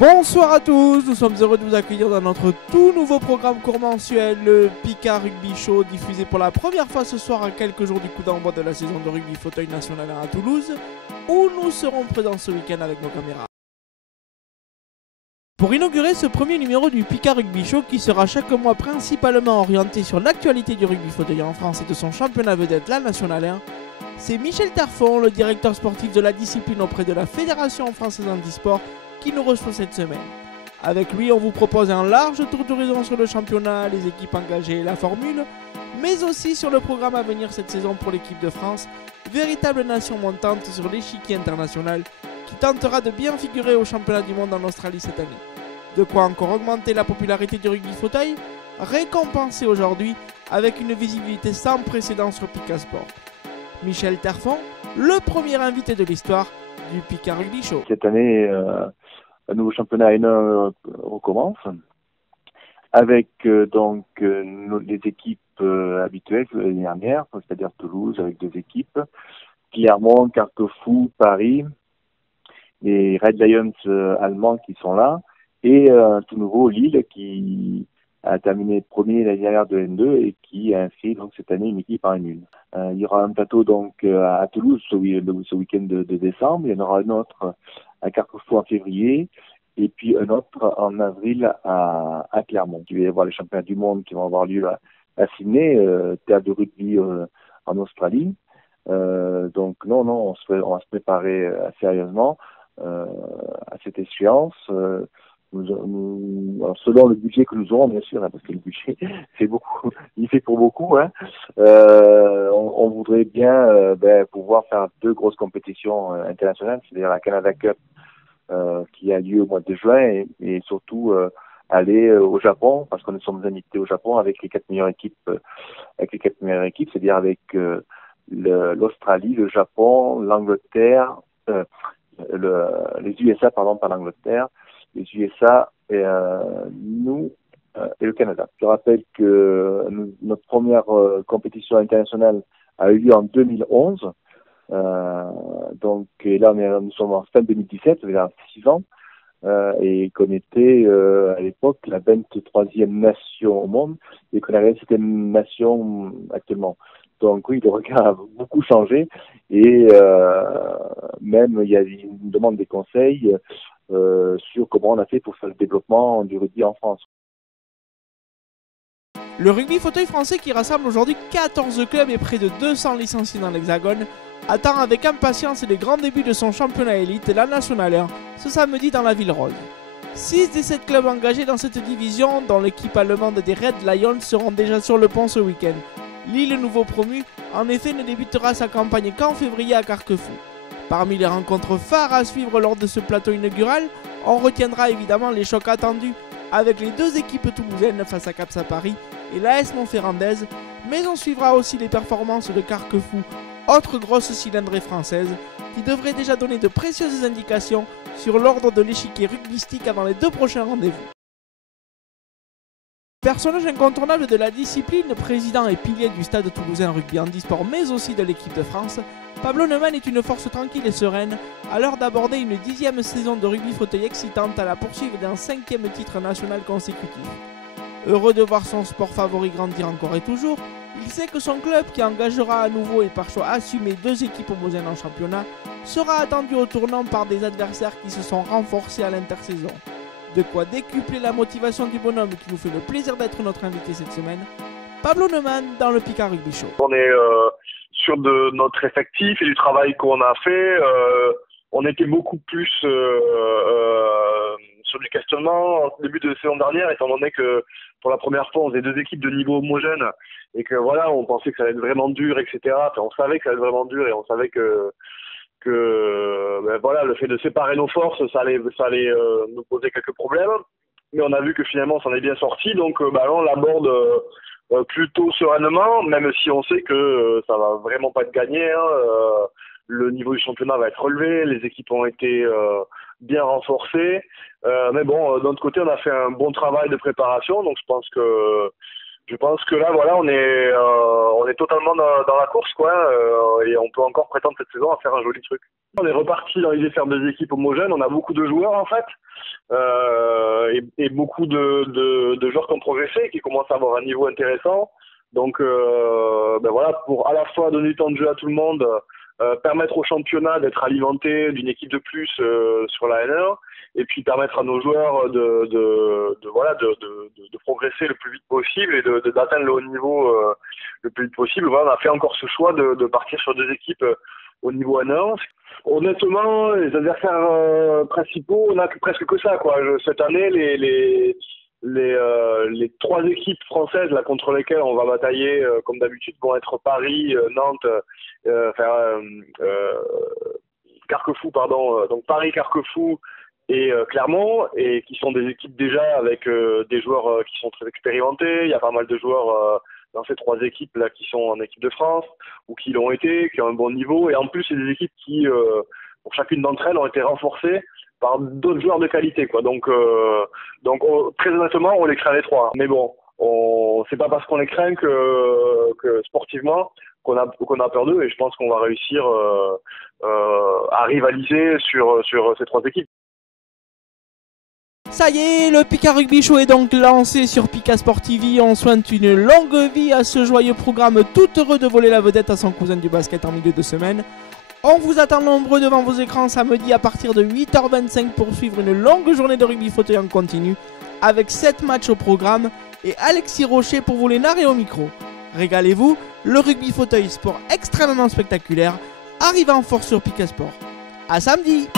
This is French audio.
Bonsoir à tous, nous sommes heureux de vous accueillir dans notre tout nouveau programme court mensuel, le Picard Rugby Show, diffusé pour la première fois ce soir à quelques jours du coup d'envoi de la saison de rugby fauteuil national à Toulouse, où nous serons présents ce week-end avec nos caméras. Pour inaugurer ce premier numéro du Picard Rugby Show qui sera chaque mois principalement orienté sur l'actualité du rugby fauteuil en France et de son championnat vedette, la National 1, c'est Michel Tarfon, le directeur sportif de la discipline auprès de la Fédération française handisport, qui nous reçoit cette semaine. Avec lui, on vous propose un large tour d'horizon sur le championnat, les équipes engagées et la formule, mais aussi sur le programme à venir cette saison pour l'équipe de France, véritable nation montante sur l'échiquier international, qui tentera de bien figurer au championnat du monde en Australie cette année. De quoi encore augmenter la popularité du rugby fauteuil, récompensé aujourd'hui avec une visibilité sans précédent sur Picard Sport. Michel Tarfon, le premier invité de l'histoire du Picard Rugby Show. Cette année, un nouveau championnat N1 recommence avec les équipes habituelles de l'année dernière, c'est-à-dire Toulouse avec 2 équipes, Clermont, Carquefou, Paris, les Red Lions allemands qui sont là, et tout nouveau Lille qui a terminé premier l'année dernière de N2 et qui a inscrit donc cette année une équipe en N1. Il y aura un plateau donc à Toulouse ce week-end de décembre, il y en aura un autre à Carquefou en février, et puis un autre en avril à Clermont. Il va y avoir les championnats du monde qui vont avoir lieu à Sydney, terre de rugby en Australie. Donc on va se préparer sérieusement à cette échéance. Alors selon le budget que nous aurons, bien sûr, parce que le budget c'est beaucoup, il fait pour beaucoup. On voudrait bien pouvoir faire 2 grosses compétitions internationales, c'est-à-dire la Canada Cup qui a lieu au mois de juin et surtout aller au Japon, parce que nous sommes invités au Japon avec les 4 meilleures équipes, c'est-à-dire avec l'Australie, le Japon, l'Angleterre, les USA, pardon, pas l'Angleterre, les USA et nous et le Canada. Je rappelle que notre première compétition internationale a eu lieu en 2011. Et là, nous sommes en fin 2017, ça veut dire 6 ans, et qu'on était à l'époque la 23e nation au monde et qu'on avait 7e nation actuellement. Donc oui, le regard a beaucoup changé et même il y a une demande des conseils sur comment on a fait pour faire le développement du rugby en France. Le rugby fauteuil français qui rassemble aujourd'hui 14 clubs et près de 200 licenciés dans l'Hexagone attend avec impatience les grands débuts de son championnat élite, la National 1, ce samedi dans la Ville Rose. 6 des 7 clubs engagés dans cette division, dont l'équipe allemande des Red Lions, seront déjà sur le pont ce week-end. Lille, nouveau promu, en effet ne débutera sa campagne qu'en février à Carquefou. Parmi les rencontres phares à suivre lors de ce plateau inaugural, on retiendra évidemment les chocs attendus avec les 2 équipes toulousaines face à Caps à Paris et l'AS Montferrandaise, mais on suivra aussi les performances de Carquefou, autre grosse cylindrée française, qui devrait déjà donner de précieuses indications sur l'ordre de l'échiquier rugbystique avant les 2 prochains rendez-vous. Personnage incontournable de la discipline, président et pilier du stade toulousain rugby handisport mais aussi de l'équipe de France, Pablo Neumann est une force tranquille et sereine à l'heure d'aborder une 10e saison de rugby fauteuil excitante à la poursuite d'un 5e titre national consécutif. Heureux de voir son sport favori grandir encore et toujours, il sait que son club, qui engagera à nouveau et par choix assumé 2 équipes homogènes en championnat, sera attendu au tournant par des adversaires qui se sont renforcés à l'intersaison. De quoi décupler la motivation du bonhomme qui nous fait le plaisir d'être notre invité cette semaine. Pablo Neumann dans le Picard Rugby Show. On est sûr de notre effectif et du travail qu'on a fait. On était beaucoup plus sur du questionnement en début de saison dernière, étant donné que pour la première fois on faisait 2 équipes de niveau homogène et que voilà, on pensait que ça allait être vraiment dur, etc. Enfin, on savait que ça allait être vraiment dur et on savait que le fait de séparer nos forces, ça allait nous poser quelques problèmes. Mais on a vu que finalement, ça en est bien sorti. Donc, on l'aborde plutôt sereinement, même si on sait que ça va vraiment pas être gagné. Le niveau du championnat va être relevé, les équipes ont été bien renforcées. Mais bon, d'un autre côté, on a fait un bon travail de préparation. Donc, je pense je pense que là, voilà, on est totalement dans la course, quoi, et on peut encore prétendre cette saison à faire un joli truc. On est reparti dans l'idée de faire 2 équipes homogènes. On a beaucoup de joueurs, en fait, et beaucoup de joueurs qui ont progressé, qui commencent à avoir un niveau intéressant. Donc, voilà, pour à la fois donner du temps de jeu à tout le monde, permettre au championnat d'être alimenté d'une équipe de plus sur la N1, et puis permettre à nos joueurs de progresser le plus vite possible et d'atteindre le haut niveau le plus vite possible. Voilà, on a fait encore ce choix de partir sur 2 équipes au niveau N1. Honnêtement, les adversaires principaux, on a presque que ça, quoi. Cette année, les 3 équipes françaises là contre lesquelles on va batailler comme d'habitude vont être Paris, Nantes, Carquefou, pardon. Donc Paris, Carquefou et Clermont, et qui sont des équipes déjà avec des joueurs qui sont très expérimentés. Il y a pas mal de joueurs dans ces 3 équipes là qui sont en équipe de France ou qui l'ont été, qui ont un bon niveau, et en plus c'est des équipes qui pour chacune d'entre elles ont été renforcées par d'autres joueurs de qualité, quoi. Donc très honnêtement, on les craint les 3. Mais bon, c'est pas parce qu'on les craint que sportivement qu'on a peur d'eux, et je pense qu'on va réussir à rivaliser sur ces 3 équipes. Ça y est, le Picard Rugby Show est donc lancé sur Pika Sport TV. On souhaite une longue vie à ce joyeux programme, tout heureux de voler la vedette à son cousin du basket en milieu de semaine. On vous attend nombreux devant vos écrans samedi à partir de 8h25 pour suivre une longue journée de rugby fauteuil en continu avec 7 matchs au programme et Alexis Rocher pour vous les narrer au micro. Régalez-vous, le rugby fauteuil, sport extrêmement spectaculaire, arrive en force sur Pika Sport. À samedi!